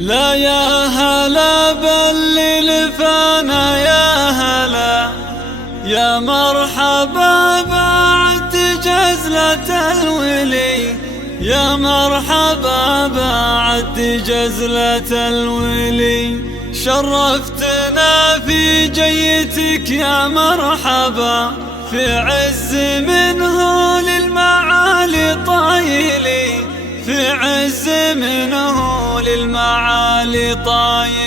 لا يا هلا باللي لفانا يا هلا، يا مرحبا بعد جزلة الولي، يا مرحبا بعد جزلة الولي. شرفتنا في جيتك يا مرحبا، في عز منه للمعالي طايلي، في عز منه للمعالي طايلي.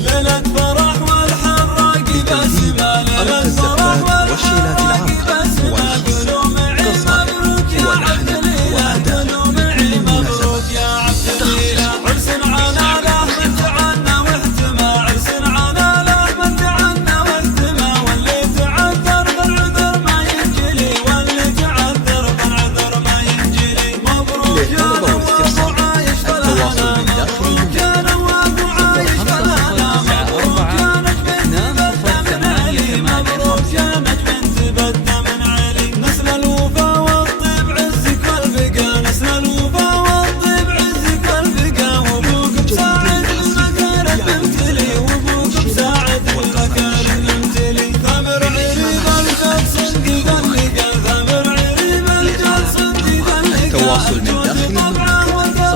ليلة فرح والحراق بسمة، ليلة فرح والحراق بسمة، قولوا معي مبروك يا عبد الإله، قولوا معي مبروك يا عبد الإله. عرس على لحمة عنا واحتمى، عرس على لحمة عنا واحتمى، واللي تعذر بالعذر ما ينجلي، واللي تعذر بالعذر ما ينجلي. مبروك يا نواف وعايش فالهنا، مبروك يا نواف وعايش فالهنا، مبروك يا نجم تبدى من علي، مبروك يا نجم تبدى من علي. نسل الوفا والطيب عزك والبقا، نسل الوفا والطيب عزك والبقا، وابوك مساعد المكارم ممتلي، وابوك مساعد المكارم ممتلي. ثمر عريب الجال صدقي ذلقا، ثمر عريب الجال صدقي ذلقا. التواصل من داخل المملكة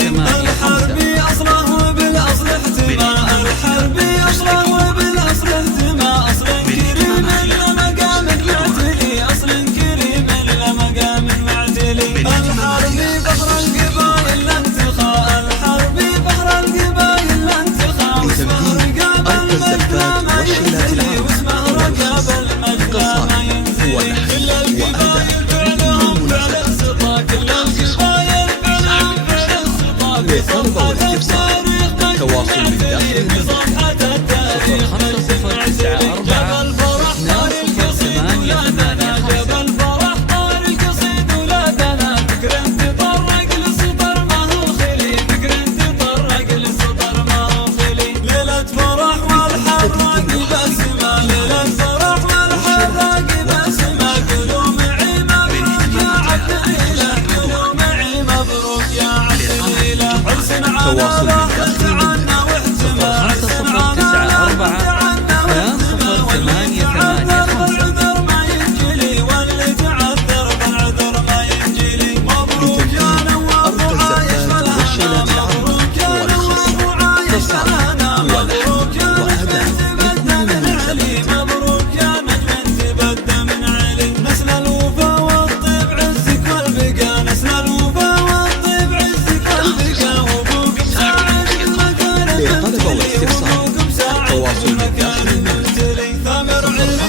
0509422088. الحربي أصله وبالأصل احتماء، الحربي أصله وبالأصل احتماء. أصل كريم لمقام معتلي، أصل كريم لمقام معتلي. الحربي فخر القبائل الانتخاء، الحربي فخر القبائل الانتخاء. واسمه رقاب المجد ما ينزلي، واسمه رقاب المجد ما ينزلي. كل القبائل فعلهم فعل السطا، كل القبائل فعلهم فعل السطا. للطلب والاستفسار التواصل من داخل المملكة 0509422088. جبل فرح طار القصيد ولادنا، فكر تطرق للسطر ما هو خلي، فكر تطرق للسطر ما هو خلي. ليلة فرح والحراق بسمة، ليلة فرح والحراق بسمة، قولوا معي مبروك يا عبد الإله، قولوا معي مبروك يا عبد الإله. عرس على لحمة عنا واحتمى، عرس على لحمة عنا واحتمى، واللي تعذر بالعذر ما ينجلي، واللي تعذر بالعذر ما ينجلي. مبروك يا نواف وعايش فالهنا، مبروك يا نواف وعايش فالهنا، مبروك يا نجم تبدى من علي، مبروك يا نجم تبدى من علي. نسل الوفا والطيب عزك والبقا، نسل الوفا والطيب عزك والبقا، وابوك مساعد المكارم ممتلي، وابوك مساعد المكارم ممتلي. ثمر عريب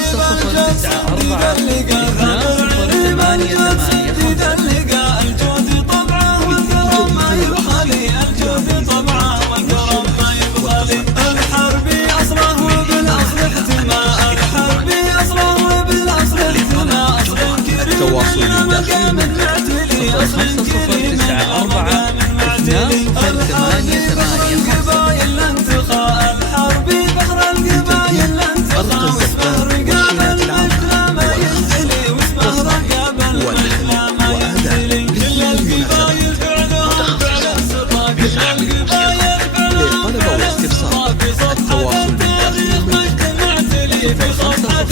الجال صدقي ذلقا، ثمر عريب الجال صدقي ذلقا. الجود طبعه والكرم ما يبخلي، الجود طبعه والكرم ما يبخلي. الحربي أصله وبالأصل احتماء، الحربي أصله وبالأصل احتماء. أصل كريم لمقام معتلي، أصل كريم لمقام معتلي. الحربي فخر القبائل الانتخاء، الحربي فخر القبائل الانتخاء. واسمه رقاب المجد ما ينزلي، واسمه رقاب المجد ما ينزلي. كل القبائل فعلهم فعل السطا، كل القبائل فعلهم فعل السطا. في صفحة التاريخ مجد معتلي، في صفحة